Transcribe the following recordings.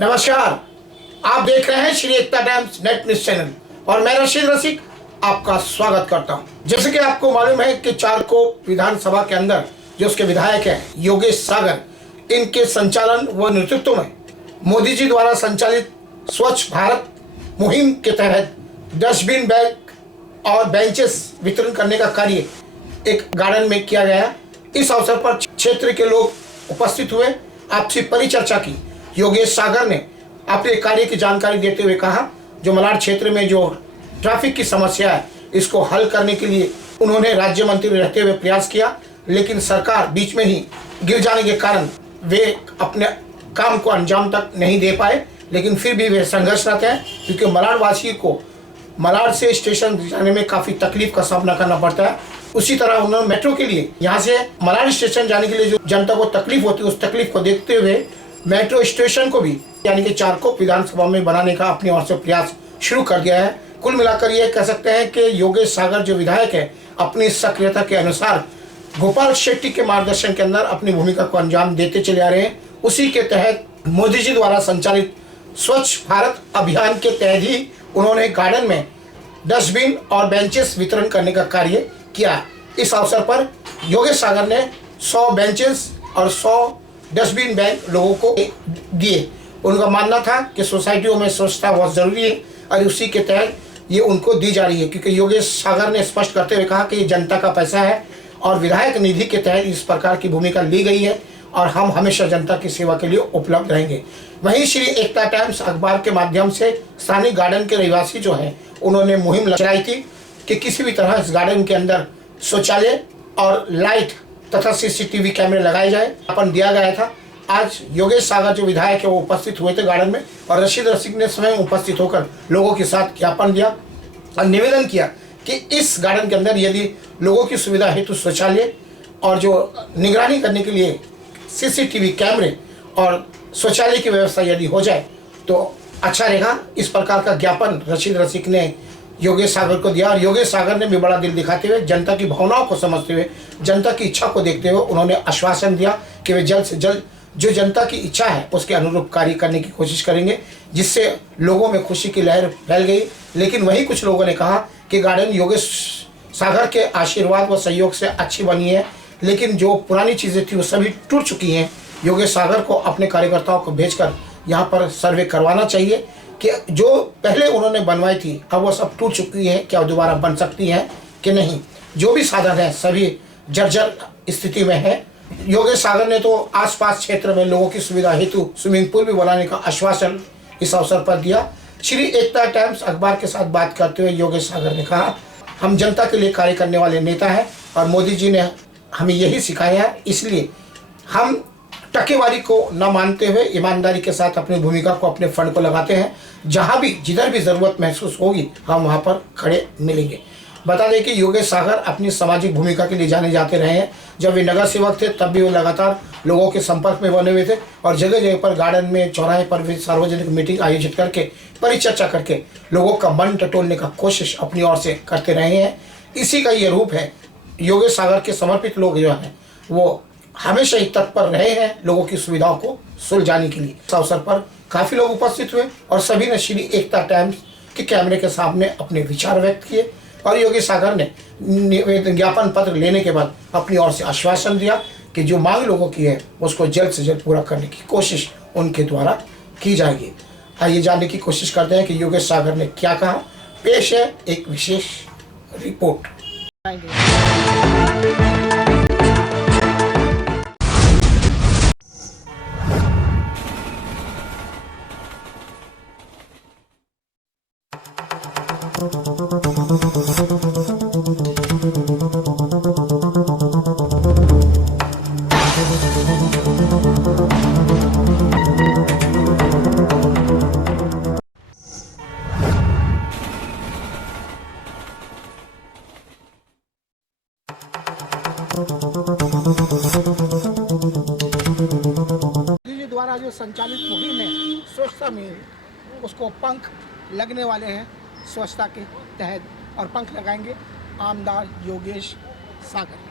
नमस्कार, आप देख रहे हैं श्री एकता टाइम्स नेट न्यूज चैनल और मैं रशीद रसिक आपका स्वागत करता हूं। जैसे कि आपको मालूम है कि चारकोप विधानसभा के अंदर जो उसके विधायक हैं योगेश सागर, इनके संचालन व नेतृत्व में मोदी जी द्वारा संचालित स्वच्छ भारत मुहिम के तहत डस्टबिन बैग और बेंचेस वितरण करने का कार्य एक गार्डन में किया गया। इस अवसर पर क्षेत्र के लोग उपस्थित हुए, आपसी परिचर्चा की। योगेश सागर ने अपने कार्य की जानकारी देते हुए कहा, जो मलाड क्षेत्र में जो ट्रैफिक की समस्या है इसको हल करने के लिए उन्होंने राज्य मंत्री रहते हुए प्रयास किया, लेकिन सरकार बीच में ही गिर जाने के कारण वे अपने काम को अंजाम तक नहीं दे पाए। लेकिन फिर भी वे संघर्षरत हैं, क्योंकि मलाड वासी को मलाड से स्टेशन जाने में काफ़ी तकलीफ का सामना करना पड़ता है। उसी तरह उन्होंने मेट्रो के लिए यहाँ से मलाड स्टेशन जाने के लिए जो जनता को तकलीफ होती है, उस तकलीफ को देखते हुए मेट्रो स्टेशन को भी यानी कि चारकोप विधानसभा में बनाने का अपनी ओर से प्रयास शुरू कर दिया है। कुल मिलाकर ये कह सकते हैं कि योगेश सागर जो विधायक है अपनी सक्रियता के अनुसार गोपाल शेट्टी के मार्गदर्शन के अंदर अपनी भूमिका को अंजाम देते चले आ रहे हैं। उसी के तहत मोदी जी द्वारा संचालित स्वच्छ भारत अभियान के तहत ही उन्होंने गार्डन में डस्टबिन और बेंचेस वितरण करने का कार्य किया। इस अवसर पर योगेश सागर ने 100 बेंचेस और 100 डस्टबिन बैग लोगों को दिए। उनका मानना था कि सोसाइटियों में स्वच्छता बहुत ज़रूरी है और उसी के तहत ये उनको दी जा रही है, क्योंकि योगेश सागर ने स्पष्ट करते हुए कहा कि ये जनता का पैसा है और विधायक निधि के तहत इस प्रकार की भूमिका ली गई है और हम हमेशा जनता की सेवा के लिए उपलब्ध रहेंगे। वहीं श्री एकता टाइम्स अखबार के माध्यम से स्थानीय गार्डन के रहवासी जो हैं उन्होंने मुहिम चलाई थी कि किसी भी तरह इस गार्डन के अंदर शौचालय और लाइट तथा सीसीटीवी कैमरे लगाए जाए। ज्ञापन दिया गया था। आज योगेश सागर जो विधायक है वो उपस्थित हुए थे गार्डन में और रशीद रसिक ने स्वयं उपस्थित होकर लोगों के साथ ज्ञापन दिया और निवेदन किया कि इस गार्डन के अंदर यदि लोगों की सुविधा हेतु शौचालय और जो निगरानी करने के लिए सीसीटीवी कैमरे और शौचालय की व्यवस्था यदि हो जाए तो अच्छा रहेगा। इस प्रकार का ज्ञापन रशीद रसिक ने योगेश सागर को दिया और योगेश सागर ने भी बड़ा दिल दिखाते हुए जनता की भावनाओं को समझते हुए जनता की इच्छा को देखते हुए उन्होंने आश्वासन दिया कि वे जल्द से जल्द जो जनता की इच्छा है उसके अनुरूप कार्य करने की कोशिश करेंगे, जिससे लोगों में खुशी की लहर फैल गई। लेकिन वही कुछ लोगों ने कहा कि गार्डन योगेश सागर के आशीर्वाद व सहयोग से अच्छी बनी है, लेकिन जो पुरानी चीज़ें थी वो सभी टूट चुकी हैं। योगेश सागर को अपने कार्यकर्ताओं को भेजकर यहाँ पर सर्वे करवाना चाहिए कि जो पहले उन्होंने बनवाई थी अब वो सब टूट चुकी है, क्या दोबारा बन सकती हैं कि नहीं। जो भी साधन है सभी जर्जर स्थिति में है। योगेश सागर ने तो आसपास क्षेत्र में लोगों की सुविधा हेतु स्विमिंग पूल भी बनाने का आश्वासन इस अवसर पर दिया। श्री एकता टाइम्स अखबार के साथ बात करते हुए योगेश सागर ने कहा, हम जनता के लिए कार्य करने वाले नेता हैं और मोदी जी ने हमें यही सिखाया है, इसलिए हम टकेवारी को न मानते हुए ईमानदारी के साथ अपनी भूमिका को अपने फंड को लगाते हैं। जहां भी जिधर भी ज़रूरत महसूस होगी हम वहां पर खड़े मिलेंगे। बता दें कि योगेश सागर अपनी सामाजिक भूमिका के लिए जाने जाते रहे हैं। जब वे नगर सेवक थे तब भी वो लगातार लोगों के संपर्क में बने हुए थे और जगह जगह पर गार्डन में चौराहे पर भी सार्वजनिक मीटिंग आयोजित करके परिचर्चा करके लोगों का मन टटोलने का कोशिश अपनी ओर से करते रहे हैं। इसी का ये रूप है। योगेश सागर के समर्पित लोग जो हैं वो हमेशा ही तत्पर रहे हैं लोगों की सुविधाओं को सुलझाने के लिए। इस अवसर पर काफ़ी लोग उपस्थित हुए और सभी ने श्री एकता टाइम्स के कैमरे के सामने अपने विचार व्यक्त किए और योगेश सागर ने ज्ञापन पत्र लेने के बाद अपनी ओर से आश्वासन दिया कि जो मांग लोगों की है उसको जल्द से जल्द पूरा करने की कोशिश उनके द्वारा की जाएगी। आइए जानने की कोशिश करते हैं कि योगेश सागर ने क्या कहा। पेश है एक विशेष रिपोर्ट। द्वारा जो संचालित मुहिम है स्वच्छता मुहिम, उसको पंख लगने वाले हैं स्वच्छता के तहत और पंख लगाएंगे आमदार योगेश सागर।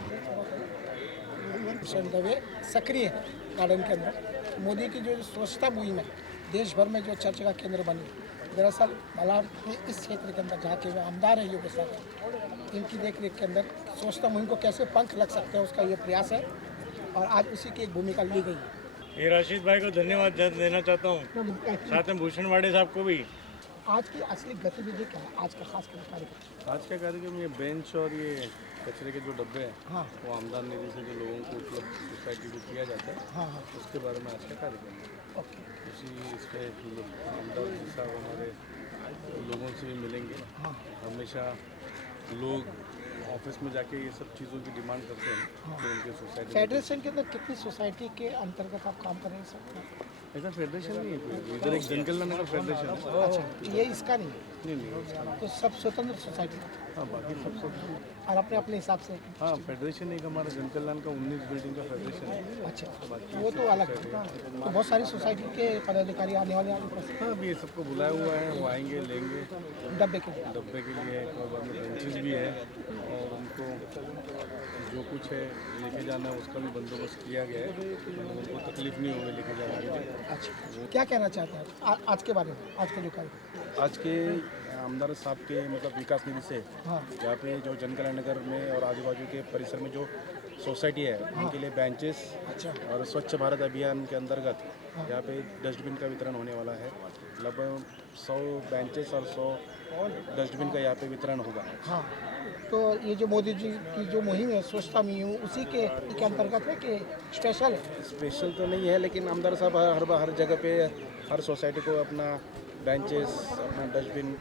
दवे सक्रिय है गार्डन के अंदर। मोदी की जो स्वच्छता मुहिम है देश भर में जो चर्चा का केंद्र बनी। दरअसल मालाड के इस क्षेत्र के अंदर जहाँ के जो आमदार हैं योगेश सागर, इनकी देख रेख के अंदर स्वच्छता मुहिम को कैसे पंख लग सकते हैं उसका ये प्रयास है और आज उसी की एक भूमिका ली गई है। ये राशिद भाई को धन्यवाद देना चाहता हूँ, साथ में भूषण वाड़े साहब को भी। आज की असली गतिविधि क्या है आज का खास कार्यक्रम? आज का कार्यक्रम ये बेंच और ये कचरे के जो डब्बे हैं हाँ वो आमदार निधि से जो लोगों को उपलब्ध सोसाइटी को किया जाता है हाँ हाँ उसके बारे में आज का कार्यक्रम है। ओके उसी इस पे आमदार जी साहब हमारे लोगों से भी मिलेंगे। हाँ हमेशा लोग ऑफिस में जाके ये सब चीज़ों की डिमांड करते हैं कि उनके सोसाइटी फेडरेशन के अंदर कितनी सोसाइटी के अंतर्गत आप काम कर रहे हैं सर? ऐसा फेडरेशन नहीं है कोई, इधर एक जनकल्याण नगर फेडरेशन है। अच्छा ये इसका नहीं है, नहीं तो सब स्वतंत्र सोसाइटी हाँ बाकी सब और अपने अपने हिसाब से। हाँ फेडरेशन एक हमारा जनकल्याण का 19 बिल्डिंग का फेडरेशन है। अच्छा तो वो तो अलग है। तो बहुत सारी सोसाइटी के पदाधिकारी आने वाले हैं आपके पास हाँ अभी ये सबको बुलाया हुआ है, वो आएंगे लेंगे डब्बे के लिए। डब्बे के लिए और बाद में बेंचेस भी है और उनको जो कुछ है लेके जाना है उसका भी बंदोबस्त किया गया है, उनको तकलीफ नहीं होगी लेके जाने के लिए। अच्छा क्या कहना चाहते हैं आज के बारे में, आज के जो कार्यक्रम? आज के आमदार साहब के मतलब विकास निधि से हाँ यहाँ पे जो जनकल्याण नगर में और आजू बाजू के परिसर में जो सोसाइटी है उनके लिए बेंचेस अच्छा और स्वच्छ भारत अभियान के अंतर्गत यहाँ पे डस्टबिन का वितरण होने वाला है। लगभग 100 बेंचेस और 100 डस्टबिन का यहाँ पे वितरण होगा। हाँ तो ये जो मोदी जी की जो मुहिम है स्वच्छता मुहिम उसी के अंतर्गत है कि स्पेशल है? स्पेशल तो नहीं है लेकिन आमदार साहब हर जगह पे हर सोसाइटी को अपना बेंचेस अपना डस्टबिन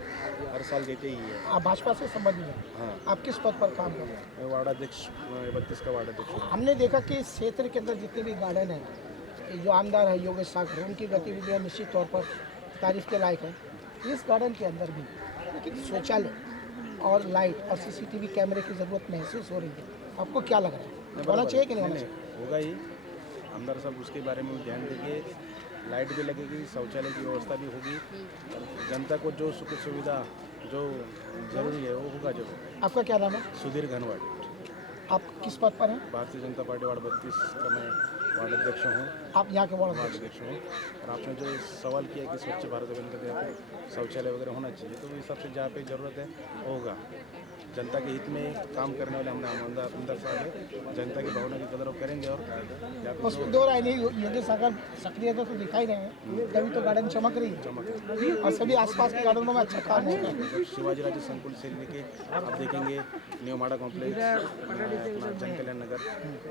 हर साल देते ही है। आप भाजपा से संबंधित हैं? हाँ आप किस पद पर काम कर रहे हैं? मैं वार्डाध्यक्ष 32 का वार्डाध्यक्ष हूँ। हमने देखा कि इस क्षेत्र के अंदर जितने भी गार्डन हैं जो आमदार है योगेश सागर उनकी गतिविधियाँ निश्चित तौर पर तारीफ के लायक है। इस गार्डन के अंदर भी लेकिन शौचालय और लाइट और सीसीटीवी कैमरे की ज़रूरत महसूस हो रही है, आपको क्या लग रहा है होना चाहिए कि नहीं होना चाहिए? होगा ही, आमदार साहब उसके बारे में ध्यान देंगे। लाइट भी लगेगी, शौचालय की व्यवस्था भी होगी और जनता को जो सुख सुविधा जो जरूरी है वो होगा जरूर। आपका क्या नाम है? सुधीर घनवाड़, आप किस पद पर हैं? भारतीय जनता पार्टी वार्ड 32 का मैं वार्डाध्यक्ष हूँ। आप यहाँ के वार्ड वार्डाध्यक्ष हूँ और आपने जो सवाल किया कि स्वच्छ भारत अभियान के तहत शौचालय वगैरह होना चाहिए तो इस हिसाब से जहाँ पे ज़रूरत है वो होगा। जनता के हित में काम करने वाले हमारे आमदार साहब है, जनता की भावना की कदर वो करेंगे और उसमें दो राय नहीं, योगेश सागर सक्रियता तो दिखाई रहे हैं तभी तो गार्डन चमक रही है और सभी आसपास के गार्डनों में अच्छा काम हो रहा है। शिवाजी राजे संकुल से लेके आप देखेंगे न्यू माडा कॉम्प्लेक्स अपना जनकल्याण नगर,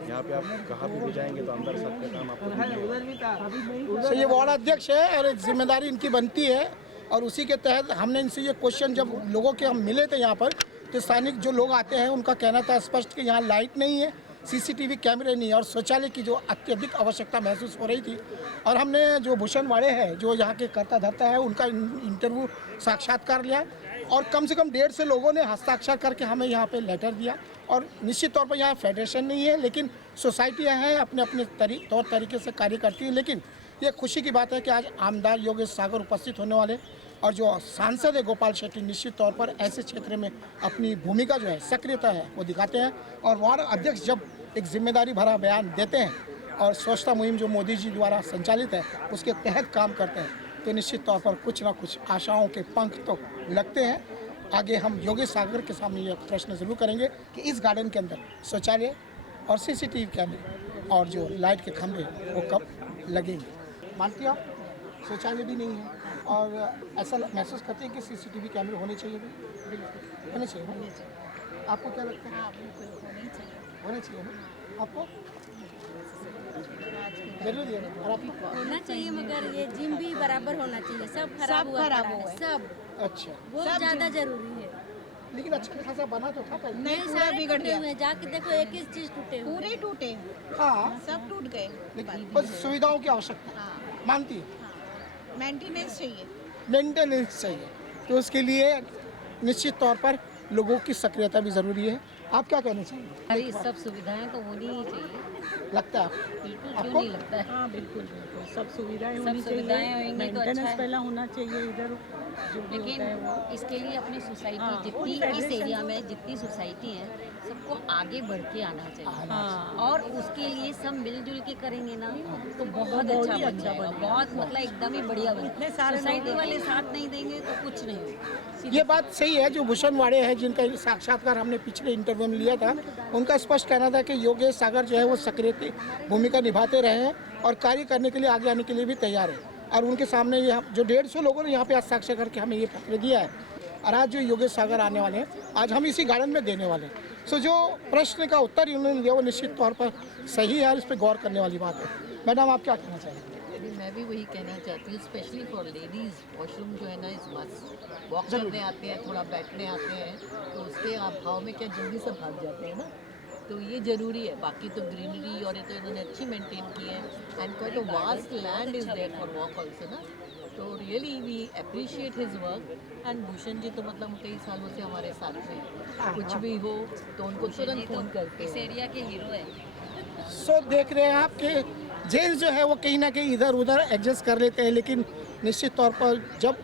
यहाँ पे आप कहाँ पे भी जाएंगे तो आमदार साहब का काम आपको दिखेगा। तो ये वार्ड अध्यक्ष है और जिम्मेदारी इनकी बनती है और उसी के तहत हमने इनसे ये क्वेश्चन जब लोगों के हम मिले थे यहाँ पर तो स्थानिक जो लोग आते हैं उनका कहना था स्पष्ट कि यहाँ लाइट नहीं है, सीसीटीवी कैमरे नहीं है और शौचालय की जो अत्यधिक आवश्यकता महसूस हो रही थी। और हमने जो भूषण वाड़े हैं जो यहाँ के कर्ता धर्ता है उनका इंटरव्यू साक्षात्कार लिया और कम से कम 150 लोगों ने हस्ताक्षर करके हमें यहाँ पे लेटर दिया। और निश्चित तौर पर यहाँ फेडरेशन नहीं है लेकिन सोसाइटियाँ हैं अपने अपने तौर तरीके से कार्य करती हैं। लेकिन ये खुशी की बात है कि आज आमदार योगेश सागर उपस्थित होने वाले और जो सांसद है गोपाल शेट्टी निश्चित तौर पर ऐसे क्षेत्र में अपनी भूमिका जो है सक्रियता है वो दिखाते हैं। और वार्ड अध्यक्ष जब एक जिम्मेदारी भरा बयान देते हैं और स्वच्छता मुहिम जो मोदी जी द्वारा संचालित है उसके तहत काम करते हैं तो निश्चित तौर पर कुछ ना कुछ आशाओं के पंख तो लगते हैं। आगे हम योगेश सागर के सामने ये प्रश्न जरूर करेंगे कि इस गार्डन के अंदर शौचालय और सीसीटीवी कैमरे और जो लाइट के खंभे वो कब लगेंगे। मानती आप शौचालय भी नहीं है और ऐसा महसूस करते हैं कि सीसीटीवी कैमरे होने चाहिए भी होने चाहिए। आपको क्या लगता है? होने चाहिए ना आपको? जरूरी है और आपको होना चाहिए मगर ये जिम भी बराबर होना चाहिए। सब खराब हुआ है सब। अच्छा बहुत ज्यादा जरूरी है लेकिन अच्छा खासा बना तो था पहले। नहीं सारे बिगड़ गए, जाके देखो एक ही चीज टूटे हुए पूरे टूटे, हाँ सब टूट गए। लेकिन बस सुविधाओं की आवश्यकता है, मानती है मेंटेनेंस चाहिए, मेंटेनेंस चाहिए तो उसके लिए निश्चित तौर पर लोगों की सक्रियता भी ज़रूरी है। आप क्या कहना चाहिए? अरे सब सुविधाएं तो होनी ही चाहिए। लगता है आपको? बिल्कुल क्यों आपको? नहीं लगता है। हाँ बिल्कुल बिल्कुल सब सुविधाएं सब होनी सुविधाएं चाहिए, होंगी तो अच्छा मेंटेनेंस है। पहला होना चाहिए। इधर लेकिन इसके लिए अपनी सोसाइटी जितनी इस एरिया में जितनी सोसाइटी है सबको आगे बढ़ के आना चाहिए और उसके लिए सब मिलजुल के करेंगे ना तो बहुत अच्छा बन जाएगा, बहुत मतलब एकदम ही बढ़िया बन। सोसाइटी वाले साथ नहीं देंगे तो कुछ नहीं होगा। ये बात सही है। जो भूषण वाड़े हैं जिनका साक्षात्कार हमने पिछले इंटरव्यू में लिया था, उनका स्पष्ट कहना था कि योगेश सागर जो है वो सक्रिय भूमिका निभाते रहे हैं और कार्य करने के लिए आगे आने के लिए भी तैयार है। और उनके सामने ये जो 150 लोगों ने यहाँ पे आज साक्षात्कार करके हमें ये पत्र दिया है और आज जो योगेश सागर आने वाले हैं आज हम इसी गार्डन में देने वाले हैं। सो जो प्रश्न का उत्तर उन्होंने दिया वो निश्चित तौर पर सही है और इस पर गौर करने वाली बात है। मैडम आप क्या कहना चाहेंगे? मैं भी वही कहना चाहती हूँ, स्पेशली फॉर लेडीज़ वॉशरूम जो है ना इस मस्त वॉक करने आते हैं, थोड़ा बैठने आते हैं तो उसके अभाव में क्या जल्दी से भाग जाते हैं ना, तो ये ज़रूरी है। बाकी तो ग्रीनरी और ये तो इन्होंने अच्छी मेंटेन की है and quite a vast land is there for walk also ना, तो really we appreciate his work. And Bhushan ji तो मतलब कई सालों से हमारे साथ में हैं। कुछ भी हो तो उनको तुरंत फ़ोन करते इस हैं। एरिया के हीरो है। सो देख रहे हैं आप कि जेंट्स जो है वो कहीं ना कहीं इधर उधर एडजस्ट कर लेते हैं, लेकिन निश्चित तौर पर जब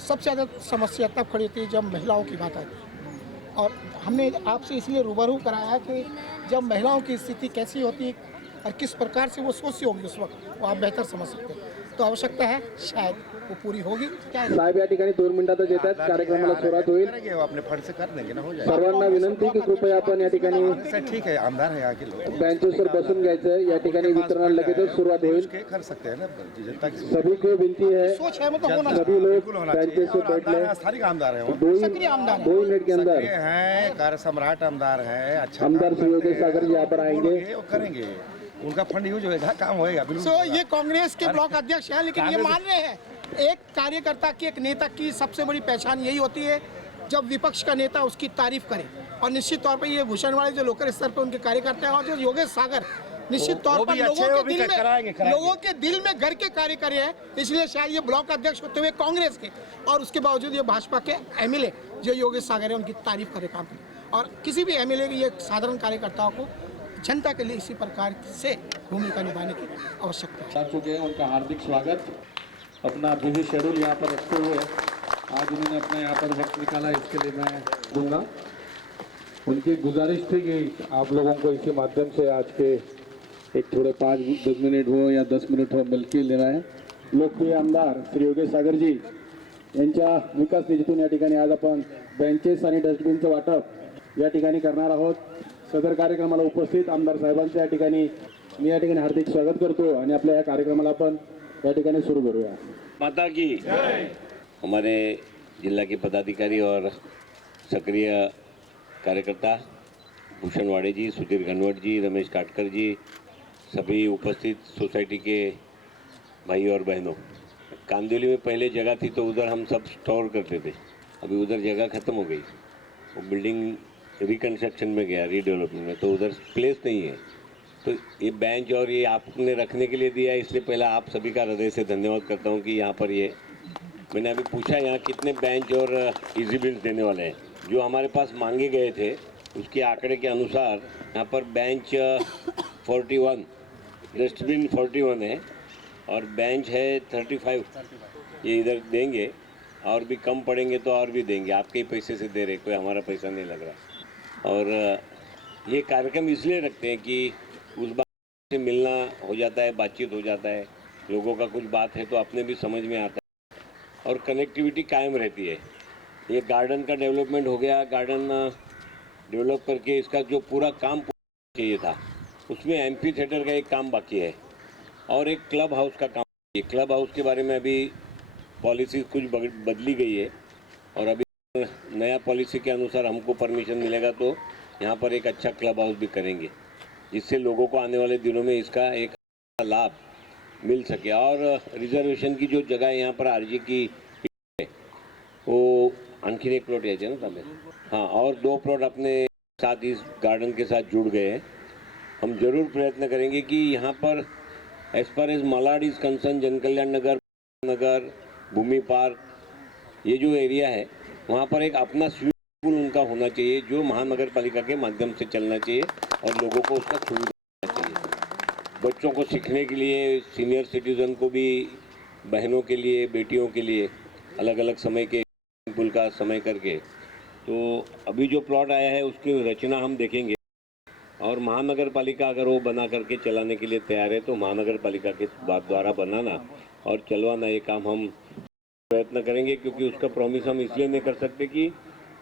सबसे ज़्यादा समस्या तब खड़ी होती है जब महिलाओं की बात आती है। और हमने आपसे इसलिए रूबरू कराया कि जब महिलाओं की स्थिति कैसी होती है और किस प्रकार से वो सोचती होगी उस वक्त वो आप बेहतर समझ सकते हैं। तो आवश्यकता है शायद वो पूरी होगी। क्या साहेब या ठिकाणी 2 मिनिटातच येतात, कार्यक्रमाला सुरुवात होईल। करेंगे वो अपने फंड से कर देंगे ना, हो जाएगा। सर्वांना विनंती की कृपया आपण या ठिकाणी सर ठीक है, आमदार है यहाँ के लोग, बेंचेसवर बसून घ्यायचं। या ठिकाणी वितरणाला लगेचच सुरुवात होईल। उसके कर सकते हैं ना जनता की सभी को विनती है, सोच है मतलब होना सभी लोग बिल्कुल होना चाहिए। बेंचेस पर और बैठ लें। स्थानिक आमदार है वो, 2 मिनट के अंदर सक्रिय हैं, कार्य सम्राट आमदार है, अच्छा आमदार काम श्री योगेश करते हैं। सागर जी यहाँ पर आएंगे। बोलोगे, वो करेंगे, उनका फंड यूज होएगा, काम होएगा बिल्कुल। सो ये कांग्रेस के ब्लॉक अध्यक्ष हैं, लेकिन ये मान रहे हैं एक कार्यकर्ता की एक नेता की सबसे बड़ी पहचान यही होती है जब विपक्ष का नेता उसकी तारीफ करे। और निश्चित तौर पर ये भूषण वाले जो लोकल स्तर पर उनके कार्यकर्ता हैं और जो योगेश सागर निश्चित तौर पर लोगों के दिल में घर के कार्य करे हैं, इसलिए शायद ये ब्लॉक अध्यक्ष होते हुए कांग्रेस के और उसके बावजूद ये भाजपा के एमएलए जो योगेश सागर है उनकी तारीफ करे काम करे। और किसी भी एमएलए की ये साधारण कार्यकर्ताओं को जनता के लिए इसी प्रकार से भूमिका निभाने की आवश्यकता है। आ चुके हैं, उनका हार्दिक स्वागत। अपना बिजी शेड्यूल यहाँ पर रखते हुए आज उन्होंने अपना यहाँ पर वक्त निकाला, इसके लिए मैं दूंगा। उनकी गुजारिश थी कि आप लोगों को इसी माध्यम से आज के एक थोड़े 5-10 मिनिट हो या 10 मिनिट हो मिलके लेना है। लोकप्रिय आमदार श्री योगेश सागर जी यांच्या विकास निधीतून या ठिकाणी आज आपण बेंचेस आणि डस्टबिनचं वाटप या ठिकाणी करणार आहोत। सदर कार्यक्रमाला उपस्थित आमदार साहेबांचं या ठिकाणी मी या ठिकाणी हार्दिक स्वागत करतो आणि आपल्या या कार्यक्रमाला आपण या ठिकाणी सुरू करूया। माता की हमारे जिला के पदाधिकारी और सक्रिय कार्यकर्ता भूषण वाड़े जी, सुधीर घनवट जी, रमेश काटकर जी, सभी उपस्थित सोसाइटी के भाई और बहनों। कांदिवली में पहले जगह थी तो उधर हम सब स्टोर करते थे, अभी उधर जगह ख़त्म हो गई, वो बिल्डिंग रिकन्स्ट्रक्शन में गया, रीडेवलपमेंट में, तो उधर प्लेस नहीं है। तो ये बेंच और ये आपने रखने के लिए दिया है, इसलिए पहला आप सभी का हृदय से धन्यवाद करता हूँ कि यहाँ पर ये मैंने अभी पूछा यहाँ कितने बेंच और इजी बिल्स देने वाले हैं। जो हमारे पास मांगे गए थे उसके आंकड़े के अनुसार यहाँ पर बेंच 41, डस्टबिन 41 है और बेंच है 35। ये इधर देंगे और भी कम पड़ेंगे तो और भी देंगे, आपके ही पैसे से दे रहे, कोई हमारा पैसा नहीं लग रहा। और ये कार्यक्रम इसलिए रखते हैं कि उस बात से मिलना हो जाता है, बातचीत हो जाता है, लोगों का कुछ बात है तो अपने भी समझ में आता है और कनेक्टिविटी कायम रहती है। ये गार्डन का डेवलपमेंट हो गया, गार्डन डेवलप करके इसका जो पूरा काम चाहिए था उसमें एम्फी थिएटर का एक काम बाकी है और एक क्लब हाउस का काम। ये क्लब हाउस के बारे में अभी पॉलिसी कुछ बदली गई है और अभी नया पॉलिसी के अनुसार हमको परमिशन मिलेगा तो यहाँ पर एक अच्छा क्लब हाउस भी करेंगे, जिससे लोगों को आने वाले दिनों में इसका एक लाभ मिल सके। और रिजर्वेशन की जो जगह यहाँ पर आरजी की है वो आणखीन एक प्लॉट यायचे ना तांबे, हाँ, और 2 प्लॉट अपने साथ इस गार्डन के साथ जुड़ गए हैं। हम जरूर प्रयत्न करेंगे कि यहाँ पर as far as Malad is concern, Jankalyan Nagar, Bhumi park, ये जो एरिया है वहाँ पर एक अपना स्विमिंग पूल उनका होना चाहिए जो महानगर पालिका के माध्यम से चलना चाहिए और लोगों को उसका सुविधा देना चाहिए। बच्चों को सीखने के लिए, सीनियर सिटीज़न को भी, बहनों के लिए, बेटियों के लिए अलग अलग समय के पुल का समय करके। तो अभी जो प्लॉट आया है उसकी रचना हम देखेंगे और महानगर पालिका अगर वो बना करके चलाने के लिए तैयार है तो महानगर पालिका के द्वारा बनाना और चलवाना ये काम हम प्रयत्न करेंगे, क्योंकि उसका प्रॉमिस हम इसलिए नहीं कर सकते कि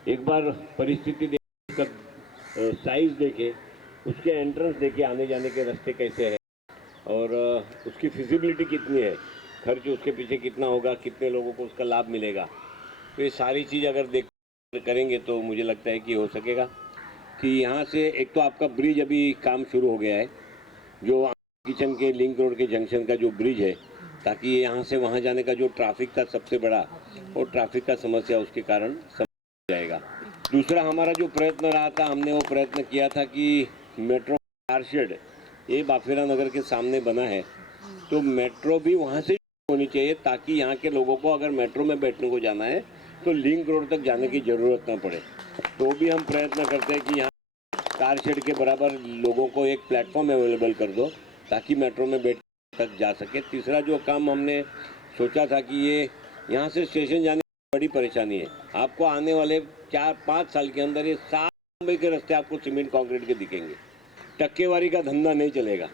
एक बार परिस्थिति देख कर साइज़ देखे, उसके एंट्रेंस देखे, आने जाने के रास्ते कैसे हैं और उसकी फिजिबिलिटी कितनी है, खर्च उसके पीछे कितना होगा, कितने लोगों को उसका लाभ मिलेगा। तो ये सारी चीज़ अगर देख करेंगे तो मुझे लगता है कि हो सकेगा कि यहाँ से एक तो आपका ब्रिज अभी काम शुरू हो गया है, जो किचन के लिंक रोड के जंक्शन का जो ब्रिज है, ताकि यहाँ से वहाँ जाने का जो ट्रैफिक था सबसे बड़ा वो ट्रैफिक का समस्या उसके कारण समझ जाएगा। दूसरा हमारा जो प्रयत्न रहा था, हमने वो प्रयत्न किया था कि मेट्रो कार शेड ये बाफेरा नगर के सामने बना है तो मेट्रो भी वहाँ से होनी चाहिए, ताकि यहाँ के लोगों को अगर मेट्रो में बैठने को जाना है तो लिंक रोड तक जाने की ज़रूरत ना पड़े। तो भी हम प्रयत्न करते हैं कि यहाँ कार शेड के बराबर लोगों को एक प्लेटफॉर्म अवेलेबल कर दो ताकि मेट्रो में बैठ तक जा सके। तीसरा जो काम हमने सोचा था कि ये यहाँ से स्टेशन जाने की बड़ी परेशानी है, आपको आने वाले 4-5 साल के अंदर ये 7 मुंबई के रास्ते आपको सीमेंट कंक्रीट के दिखेंगे। टक्केवारी का धंधा नहीं चलेगा,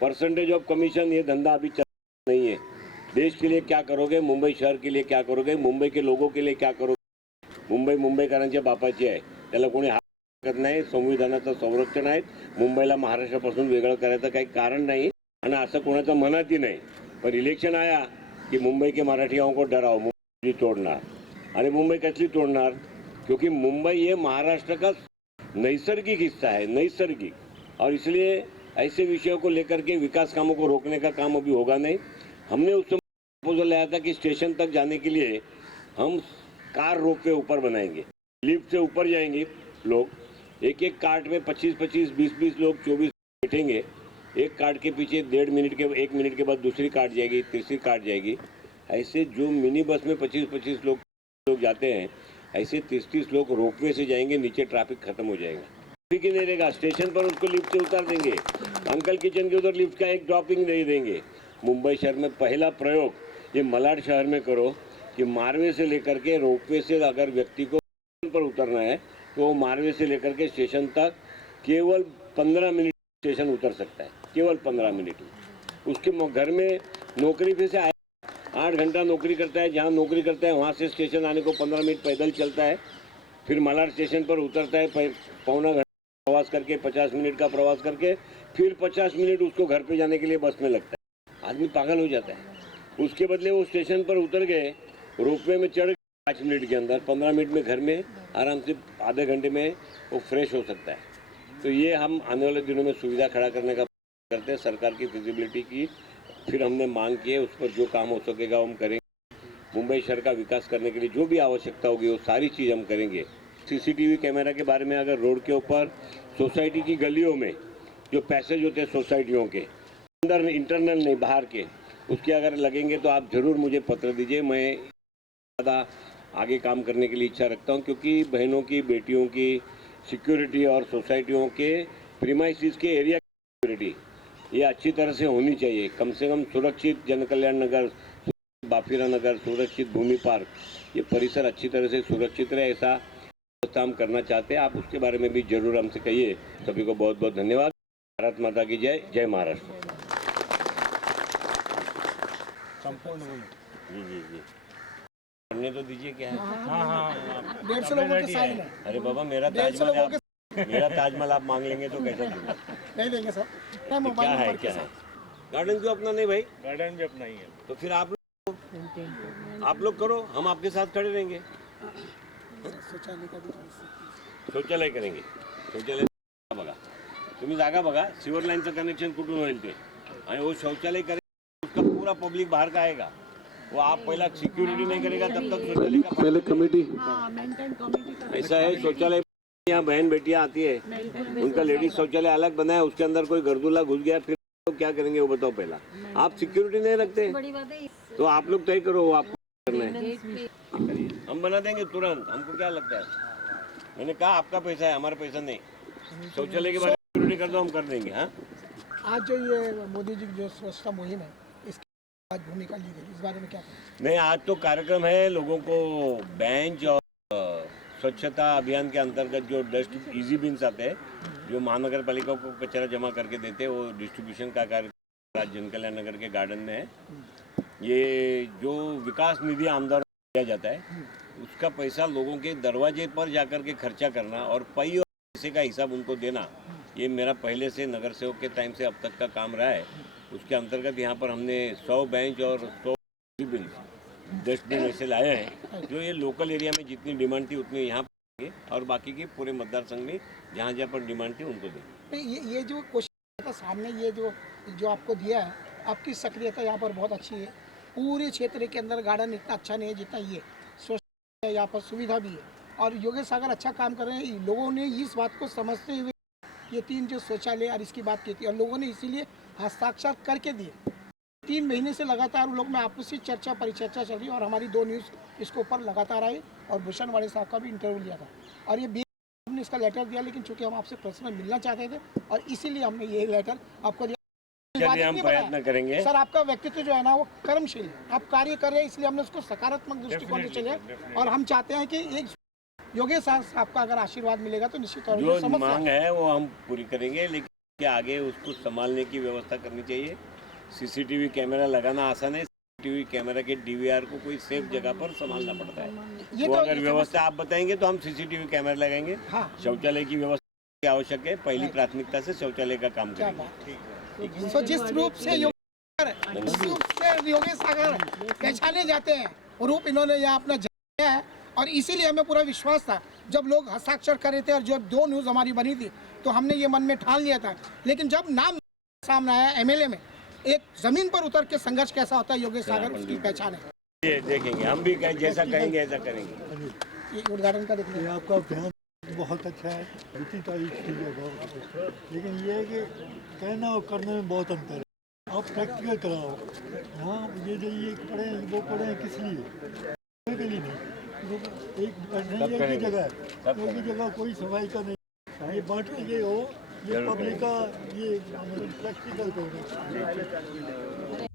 परसेंटेज ऑफ कमीशन ये धंधा अभी चल नहीं है। देश के लिए क्या करोगे, मुंबई शहर के लिए क्या करोगे, मुंबई के लोगों के लिए क्या करोगे। मुंबई मुंबईकरांच्या बापाची आहे, त्याला कोणी हात करत नाही, संविधानाचं संरक्षण आहे, मुंबईला महाराष्ट्रापासून वेगळं करायचं काही कारण नाही आणि असं कोणाचं मनातही नाही। पर इलेक्शन आया कि मुंबई के मराठियों को डराओ, मुंबई तोड़ना, अरे मुंबई कसली तोड़णार, क्योंकि मुंबई ये महाराष्ट्र का नैसर्गिक हिस्सा है, नैसर्गिक, और इसलिए ऐसे विषयों को लेकर के विकास कामों को रोकने का काम अभी होगा नहीं। हमने उस समय प्रपोजल लाया था कि स्टेशन तक जाने के लिए हम कार रोप पे ऊपर बनाएंगे, लिफ्ट से ऊपर जाएंगे लोग, एक एक कार्ट में 25-25, 20-20 लोग 24 बैठेंगे, एक कार्ट के पीछे 1.5 मिनट के 1 मिनट के बाद दूसरी कार्ट जाएगी, तीसरी कार्ट जाएगी। ऐसे जो मिनी बस में 25-25 लोग जाते हैं, ऐसे 30-30 लोग रोपवे से जाएंगे, नीचे ट्रैफिक खत्म हो जाएगा, ट्रैफिक ही नहीं रहेगा। स्टेशन पर उसको लिफ्ट से उतार देंगे, अंकल किचन के उधर लिफ्ट का एक ड्रॉपिंग दे देंगे। मुंबई शहर में पहला प्रयोग ये मलाड शहर में करो कि मारवे से लेकर के रोपवे से अगर व्यक्ति को पर उतरना है तो वो मारवे से लेकर के स्टेशन तक केवल 15 मिनट स्टेशन उतर सकता है, केवल 15 मिनट। उसके घर में नौकरी पे से 8 घंटा नौकरी करता है, जहाँ नौकरी करता है वहाँ से स्टेशन आने को 15 मिनट पैदल चलता है, फिर मलाड स्टेशन पर उतरता है, पौना घंटा प्रवास करके 50 मिनट का प्रवास करके फिर 50 मिनट उसको घर पे जाने के लिए बस में लगता है। आदमी पागल हो जाता है। उसके बदले वो स्टेशन पर उतर गए, रोपवे में चढ़ 5 मिनट के अंदर 15 मिनट में घर में आराम से आधे घंटे में वो फ्रेश हो सकता है। तो ये हम आने वाले दिनों में सुविधा खड़ा करने का करते हैं, सरकार की फिजिबिलिटी की फिर हमने मांग की है, उस पर जो काम हो सकेगा हम करेंगे। मुंबई शहर का विकास करने के लिए जो भी आवश्यकता होगी वो सारी चीज़ हम करेंगे। सीसीटीवी कैमरा के बारे में अगर रोड के ऊपर सोसाइटी की गलियों में जो पैसेज होते हैं सोसाइटियों के अंदर, इंटरनल नहीं बाहर के, उसके अगर लगेंगे तो आप ज़रूर मुझे पत्र दीजिए। मैं ज़्यादा आगे काम करने के लिए इच्छा रखता हूं, क्योंकि बहनों की, बेटियों की सिक्योरिटी और सोसाइटियों के प्रीमाइसिस के एरिया की सिक्योरिटी ये अच्छी तरह से होनी चाहिए। कम से कम सुरक्षित जनकल्याण नगर, बाफीरा नगर, सुरक्षित भूमि पार्क, ये परिसर अच्छी तरह से सुरक्षित रहे, ऐसा व्यवस्था हम करना चाहते हैं। आप उसके बारे में भी जरूर हमसे कहिए। सभी को बहुत बहुत धन्यवाद। भारत माता की जय। जय महाराष्ट्र। जी जी जी करने तो दीजिए क्या है। हाँ 150 लोगों के साइन है। अरे बाबा मेरा ताजमहल आप मांग लेंगे तो कैसा दूंगा? नहीं देंगे सर। क्या है क्या है? गार्डन क्यों अपना नहीं भाई? गार्डन भी अपना ही है। तो फिर आप लोग करो, हम आपके साथ खड़े रहेंगे। शौचालय करेंगे, शौचालय बघा तुम्ही जागा बघा, सिवर लाईनचं कनेक्शन कुठून होईल ते, आणि वो शौचालय करेंगे उसका पूरा पब्लिक बाहर का आएगा। वो आप पहला सिक्योरिटी नहीं करेगा तब तक शौचालय का पहले कमेटी ऐसा है। शौचालय यहाँ बहन बेटियाँ आती है, उनका लेडीज शौचालय अलग बना है, उसके अंदर कोई गर्दुला घुस गया फिर तो क्या करेंगे वो बताओ। पहला आप सिक्योरिटी नहीं रखते तो आप लोग तय करो, आपको करना है हम बना देंगे तुरंत। हमको क्या लगता है, मैंने कहा आपका पैसा है, हमारा पैसा नहीं। शौचालय के बारे में सिक्योरिटी कर दो, हम कर देंगे। हाँ आज जो ये मोदी जी की जो स्वच्छता मुहिम है, इसकी आज भूमिका ली गई, इस बारे में क्या कहें? नहीं, आज तो कार्यक्रम है, लोगों को बेंच और स्वच्छता अभियान के अंतर्गत जो डस्ट इजी बिन्स आते हैं, जो महानगर पालिका को कचरा जमा करके देते हैं, वो डिस्ट्रीब्यूशन का कार्यक्रम आज जनकल्याण नगर के गार्डन में है। ये जो विकास निधि आमदार दिया जाता है, उसका पैसा लोगों के दरवाजे पर जाकर के खर्चा करना और पई और पैसे का हिसाब उनको देना, ये मेरा पहले से नगर सेवक के टाइम से अब तक का काम रहा है। उसके अंतर्गत यहाँ पर हमने 100 बेंच और 100 बिन डस्टबिन ऐसे लाए हैं, जो ये लोकल एरिया में जितनी डिमांड थी उतनी यहाँ पर और बाकी की पूरे मतदार संघ में जहाँ जहाँ पर डिमांड थी उनको दें। ये जो क्वेश्चन था सामने, ये जो आपको दिया है, आपकी सक्रियता यहाँ पर बहुत अच्छी है। पूरे क्षेत्र के अंदर गार्डन इतना अच्छा नहीं है जितना ये स्वच्छ है, यहाँ पर सुविधा भी है और योगेश सागर अच्छा काम कर रहे हैं। लोगों ने इस बात को समझते हुए ये 3 जो शौचालय और इसकी बात की थी और लोगों ने इसीलिए हस्ताक्षर करके दिए। 3 महीने से लगातार उन लोग में आपसी चर्चा परिचर्चा चल रही और हमारी 2 न्यूज़ इसके ऊपर लगातार आई और भूषण वाड़े साहब का भी इंटरव्यू लिया था और ये हमने इसका लेटर दिया, लेकिन चूंकि हम आपसे पर्सनल मिलना चाहते थे और इसीलिए हमने ये लेटर आपको दिया। हम प्रयत्न करेंगे सर, आपका व्यक्तित्व जो है ना वो कर्मशील है, आप कार्य कर रहे हैं, इसलिए हमने उसको सकारात्मक दृष्टिकोण से चले और हम चाहते हैं कि एक योगेश साहब का अगर आशीर्वाद मिलेगा तो निश्चित तौर पर जो मांग है वो हम पूरी करेंगे, लेकिन आगे उसको संभालने की व्यवस्था करनी चाहिए। सीसीटीवी कैमरा लगाना आसान है, सीसीटीवी कैमरा के डीवीआर को कोई सेफ जगह पर संभालना पड़ता है। वो अगर व्यवस्था आप बताएंगे तो हम सीसीटीवी कैमरा लगाएंगे। शौचालय की व्यवस्था आवश्यक है, पहली प्राथमिकता से शौचालय का काम करेंगे। तो जिस रूप से योगेश सागर पहचाने जाते हैं वो रूप इन्होंने यहाँ अपना जमाया है और इसीलिए हमें पूरा विश्वास था। जब लोग हस्ताक्षर कर रहे थे और जब 2 न्यूज़ हमारी बनी थी तो हमने ये मन में ठान लिया था, लेकिन जब नाम सामने आया एमएलए में, एक जमीन पर उतर के संघर्ष कैसा होता है योगेश सागर उसकी पहचान है। ये देखेंगे, हम भी जैसा कहेंगे ऐसा करेंगे। ये उद्घाटन का देखिए, आपका अभियान बहुत अच्छा है, इतनी तारीफ की है बहुत, लेकिन ये है कि कहना और करने में बहुत अंतर है। आप प्रैक्टिकल कराओ। हाँ, ये जो ये पढ़े वो पढ़े किस लिए के लिए नहीं, एक ही जगह कोई सफाई का नहीं, ये बांटने के हो, ये पब्लिक का ये प्रैक्टिकल करो।